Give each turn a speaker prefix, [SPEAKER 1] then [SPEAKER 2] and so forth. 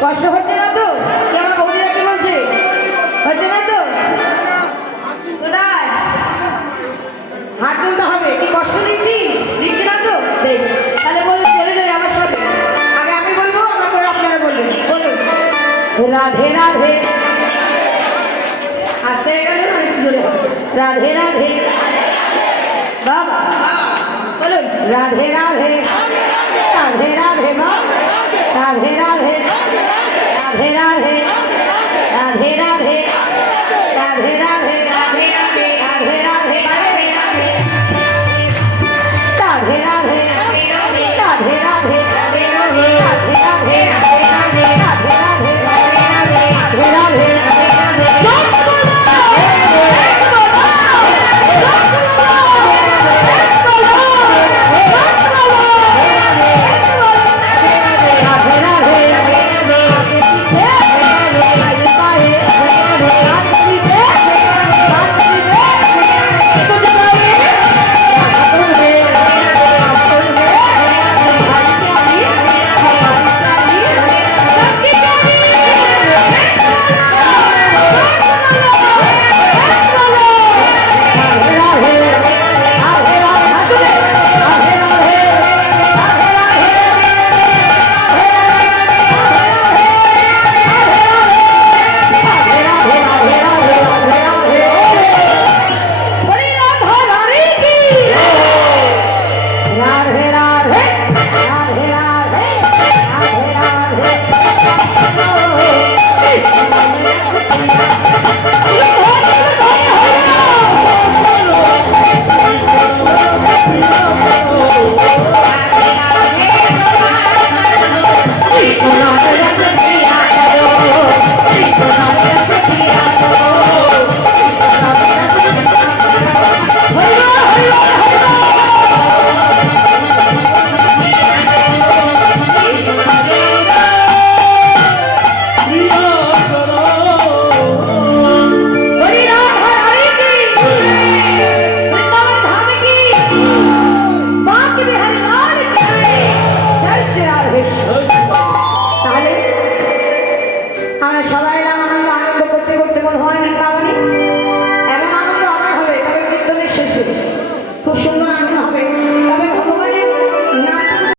[SPEAKER 1] কষ্ট হচ্ছে না তো? কি আমার বৌদিরা কি বলছে? হচ্ছে না তো? হবে। কষ্ট দিচ্ছি? বেশ, তাহলে আমার সাথে। আগে আমি বলব রাধে রাধে। রাধে রাধে। বাবা রাধে রাধে। রাধে রাধে, মা। রাধে রাধে। ¡Dale, dale!